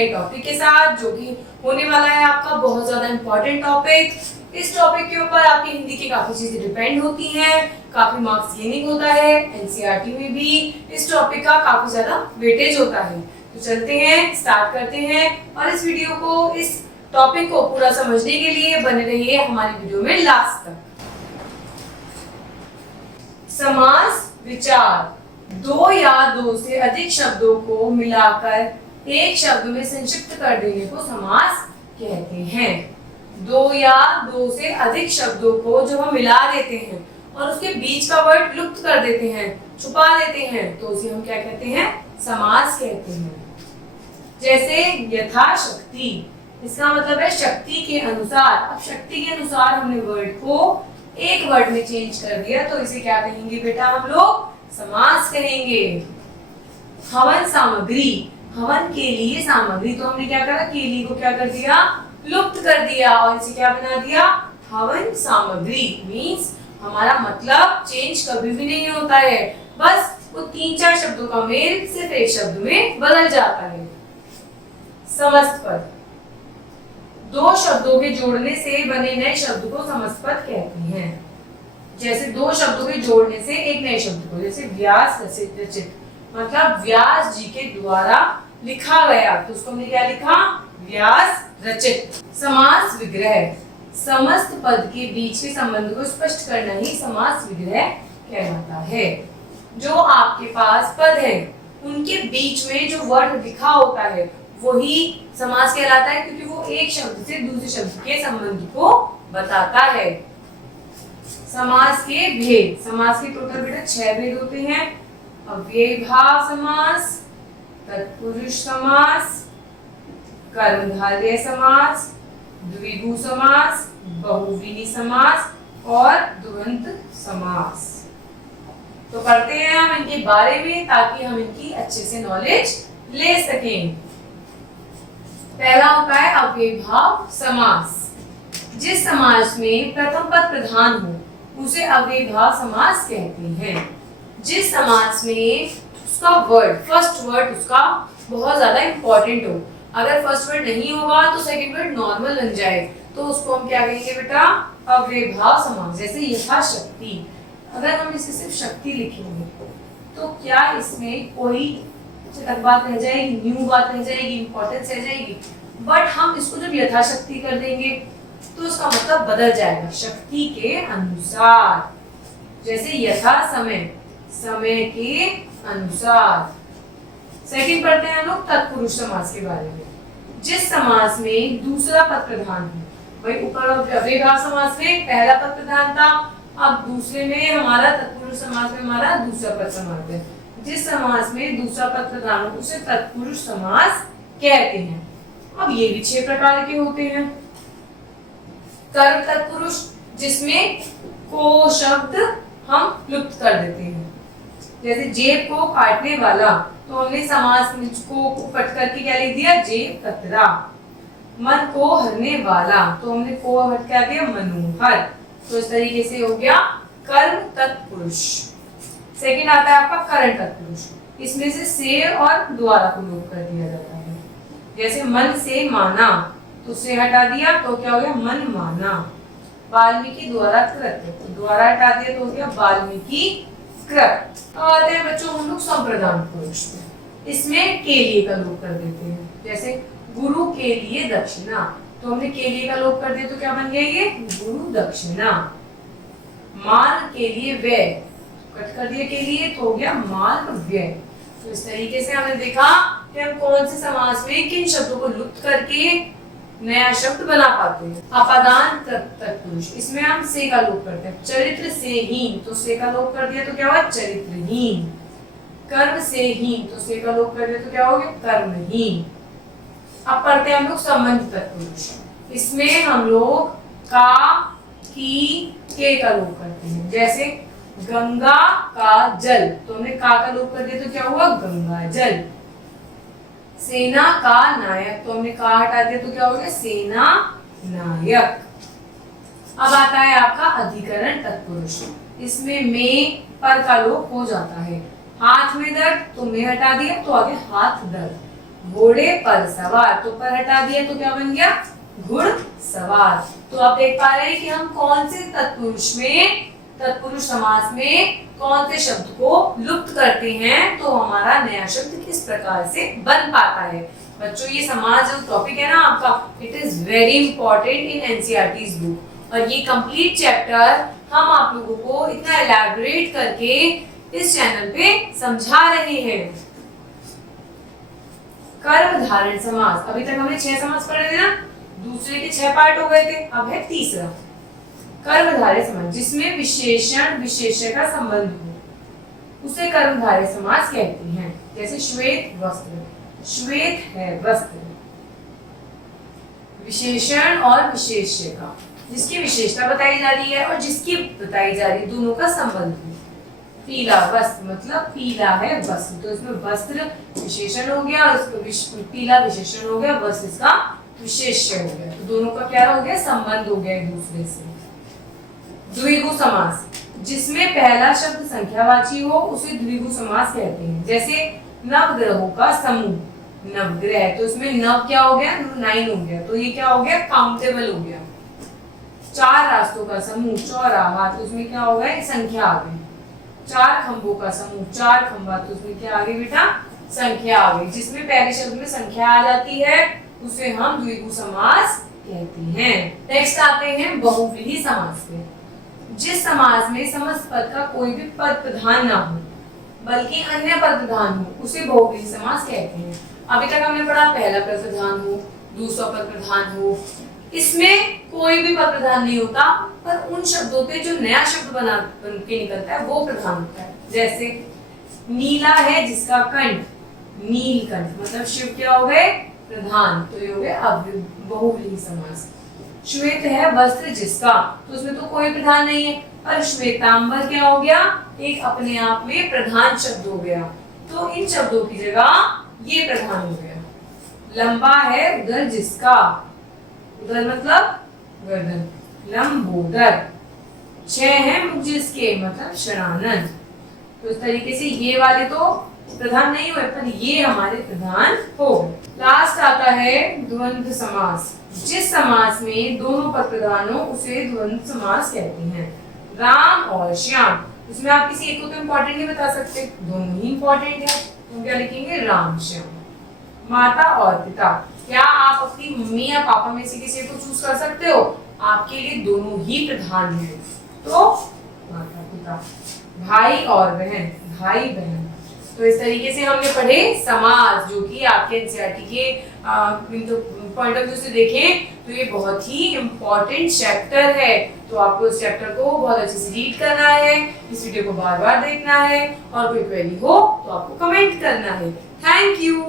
नए टॉपिक के साथ, जो कि होने वाला है आपका बहुत ज्यादा इम्पोर्टेंट टॉपिक। इस टॉपिक के ऊपर आपकी हिंदी की काफी चीजें डिपेंड होती हैं, काफी मार्क्स गेनिंग होता है। एनसीईआरटी में भी इस टॉपिक का काफी ज्यादा वेटेज होता है। तो चलते हैं, स्टार्ट करते हैं, और इस वीडियो को, इस टॉपिक को पूरा समझने के लिए बने रहिए हमारी वीडियो में लास्ट तक। समास विचार, दो या दो से अधिक शब्दों को मिलाकर एक शब्द में संक्षिप्त कर देने को समास कहते हैं। दो या दो से अधिक शब्दों को जब हम मिला देते हैं और उसके बीच का वर्ड लुप्त कर देते हैं, छुपा देते हैं, तो उसे हम क्या कहते हैं? समास कहते हैं। जैसे यथाशक्ति, इसका मतलब है शक्ति के अनुसार। अब शक्ति के अनुसार हमने वर्ड को एक वर्ड में चेंज कर दिया, तो इसे क्या कहेंगे बेटा? हम लोग समास कहेंगे। हवन सामग्री, हवन के लिए सामग्री, तो हमने क्या करा? के लिए को क्या कर दिया? लुप्त कर दिया, और इसे क्या बना दिया? हवन सामग्री। मीन्स हमारा मतलब चेंज कभी भी नहीं होता है, बस वो 3-4 शब्दों का मेल सिर्फ एक शब्द में बदल जाता है। समस्त पद, दो शब्दों के जोड़ने से बने नए शब्द को समस्त पद कहते हैं। जैसे दो शब्दों के जोड़ने से एक नए शब्द को, जैसे व्यास रचित, मतलब व्यास जी के द्वारा लिखा गया, तो उसको हमने क्या लिखा? व्यास रचित। समास विग्रह, समस्त पद के बीच के संबंध को स्पष्ट करना ही समास विग्रह कहलाता है। जो आपके पास पद है उनके बीच में जो वर्ड लिखा होता है वही समास कहलाता है, क्योंकि वो एक शब्द से दूसरे शब्द के संबंध को बताता है। समास के भेद, समास के टोटल बेटा 6 भेद होते हैं। अव्ययीभाव समास, तत्पुरुष समास, कर्मधारय समास, द्विगु समास, बहुव्रीहि समास और द्वंद्व समास। तो पढ़ते हैं हम इनके बारे में, ताकि हम इनकी अच्छे से नॉलेज ले सकें। पहला होता है अव्ययीभाव समास। जिस समास में प्रथम पद प्रधान हो उसे अव्ययीभाव समास कहते हैं। जिस समास में उसका वर्ड, फर्स्ट वर्ड उसका बहुत ज्यादा इंपॉर्टेंट हो, अगर फर्स्ट वर्ड नहीं होगा तो सेकंड वर्ड नॉर्मल बन जाए, तो उसको हम क्या कहेंगे बेटा? अव्ययीभाव समास। जैसे यथाशक्ति, अगर हम इसे सिर्फ शक्ति लिखेंगे तो क्या इसमें कोई चटक बात रह जाएगी, न्यू बात रह जाएगी, इंपॉर्टेंस रह जाएगी? बट हम इसको जब यथाशक्ति कर देंगे तो उसका मतलब बदल जाएगा, शक्ति के अनुसार। जैसे यथा समय, समय के अनुसार। सेकंड पढ़ते हैं हम लोग तत्पुरुष समास के बारे में। जिस समास में दूसरा पद प्रधान है, वही ऊपर अव्ययीभाव समास में पहला पद प्रधान था, अब दूसरे में हमारा तत्पुरुष समास में हमारा दूसरा पद समास है। जिस समास में दूसरा पद प्रधान हो उसे तत्पुरुष समास कहते हैं। अब ये भी 6 प्रकार के होते हैं। कर्म तत्पुरुष, जिसमें को शब्द हम लुप्त कर देते हैं। जैसे जेब को काटने वाला, तो हमने समास को कट करके क्या लिख दिया? जेब कतरा। मन को हरने वाला, तो हमने को हट क्या दिया? मनोहर। तो इस तरीके से हो गया कर्म तत्पुरुष। सेकंड आता है आपका करण तत्पुरुष। इसमें से और द्वारा को लोप कर दिया जाता है। जैसे मन से माना, तो से हटा दिया तो क्या हो गया? मन माना। वाल्मीकि द्वारा कृत, तो द्वारा हटा दिया तो हो गया वाल्मीकि कृत। अब आते हैं बच्चों हम लोग संप्रदान पुरुष में। इसमें के लिए का लोप कर देते हैं। जैसे गुरु के लिए दक्षिणा, तो हमने के लिए का लोप कर दिया तो क्या बन गया? ये गुरु दक्षिणा। मार्ग के लिए व्यय, कट कर दिया के लिए तो हो गया मार्ग व्यय। तो इस तरीके से हमने देखा कि हम कौन से समास में किन शब्दों को लुप्त करके नया शब्द बना पाते हैं। अपादान तत्पुरुष, इसमें हम से का लोप करते हैं। चरित्र से हीन, तो से का लोप कर दिया तो क्या हुआ? चरित्रहीन। कर्म से हीन, तो से का लोप कर दिया तो क्या हो गया? कर्महीन। अब पढ़ते हैं हम लोग संबंध तत्पुरुष। इसमें हम लोग का, की, के का लोप करते हैं। जैसे गंगा का जल, तो हमने का लोप कर दिया तो क्या हुआ? गंगा जल। सेना का नायक, तो हमने का हटा दिया तो क्या हो गया? सेना नायक। अब आता है आपका अधिकरण तत्पुरुष। इसमें में पर का लोप हो जाता है। हाथ में दर्द, तो में हटा दिया तो आगे हाथ दर्द। घोड़े पर सवार, तो पर हटा दिया तो क्या बन गया घुड़सवार। तो आप देख पा रहे हैं कि हम कौन से तत्पुरुष समास में कौन से शब्द को लुप्त करते हैं तो हमारा नया शब्द किस प्रकार से बन पाता है। बच्चों ये समास जो टॉपिक है ना आपका, it is very important in NCERTs book, और ये कंप्लीट चैप्टर हम आप लोगों को इतना एलैबोरेट करके इस चैनल पे समझा रहे हैं। कर्मधारय समास, अभी तक हमने 6 समास पढ़े थे ना, दूसरे के 6 पार्ट हो गए थे, अब है तीसरा कर्मधारय समास, जिसमें विशेषण विशेष्य का संबंध हो उसे कर्मधारय समास कहते हैं। जैसे श्वेत वस्त्र, श्वेत है वस्त्र, विशेषण और विशेष्य का, जिसकी विशेषता बताई जा रही है और जिसकी बताई जा रही है, दोनों का संबंध है। पीला वस्त्र मतलब पीला है वस्त्र, तो इसमें वस्त्र विशेषण हो गया, उसको पीला विशेषण हो गया, वस्त्र इसका विशेष्य हो गया, तो दोनों का क्या हो गया संबंध हो गया एक दूसरे से। द्विगु समास, जिसमें पहला शब्द संख्यावाची हो उसे द्विगु समास कहते हैं। जैसे नवग्रहों का समूह, नवग्रह, तो इसमें नव क्या हो गया 9 हो गया, तो ये क्या हो गया काउंटेबल हो गया। 4 रास्तों का समूह चौराहा, तो उसमें क्या हो गया संख्या आ गई। 4 खंभों का समूह 4 खंभा, तो उसमें क्या आ गई बेटा संख्या आ गई। जिसमें पहले शब्द में संख्या आ जाती है उसे हम द्विगु समास कहते हैं। नेक्स्ट आते हैं बहुव्रीहि समास पे, जिस समास में समस्त पद का कोई भी पद प्रधान ना हो बल्कि अन्य पद प्रधान हो उसे बहुव्रीहि समास कहते हैं। अभी तक हमने पढ़ा पहला पद प्रधान हो, दूसरा पद प्रधान हो, इसमें कोई भी पद प्रधान नहीं होता, पर उन शब्दों पे जो नया शब्द बन के निकलता है वो प्रधान होता है। जैसे नीला है जिसका कंठ, नीलकंठ, मतलब शिव क्या हो गए प्रधान, तो ये हो गए बहुव्रीहि समास। श्वेत है वस्त्र जिसका, तो उसमें तो कोई प्रधान नहीं है, पर श्वेतांबर क्या हो गया एक अपने आप में प्रधान शब्द हो गया, तो इन शब्दों की जगह ये प्रधान हो गया। लंबा है उदर जिसका, उदर मतलब गर्दन, लंबोदर। 6 है मुख जिसके, मतलब षडानन। तो इस तरीके से ये वाले तो प्रधान नहीं हुए, पर ये हमारे प्रधान हो गए। लास्ट आता है द्वंद्व समास, जिस समास में दोनों पद प्रधान हो उसे द्वंद्व समास कहते हैं। राम और श्याम, इसमें आप किसी एक को तो इम्पोर्टेंट नहीं बता सकते, दोनों ही इम्पोर्टेंट है, तो क्या लिखेंगे राम श्याम। माता और पिता, क्या आप अपनी मम्मी या पापा में से किसी को चूज कर सकते हो, आपके लिए दोनों ही प्रधान है, तो माता पिता। भाई और बहन, भाई बहन। तो इस तरीके से हमने पढ़े समास, जो कि आपके एनसीईआरटी के पॉइंट ऑफ व्यू से देखें तो ये बहुत ही इम्पोर्टेंट चैप्टर है। तो आपको इस चैप्टर को बहुत अच्छे से रीड करना है, इस वीडियो को बार बार देखना है, और कोई क्वेरी हो तो आपको कमेंट करना है। Thank you.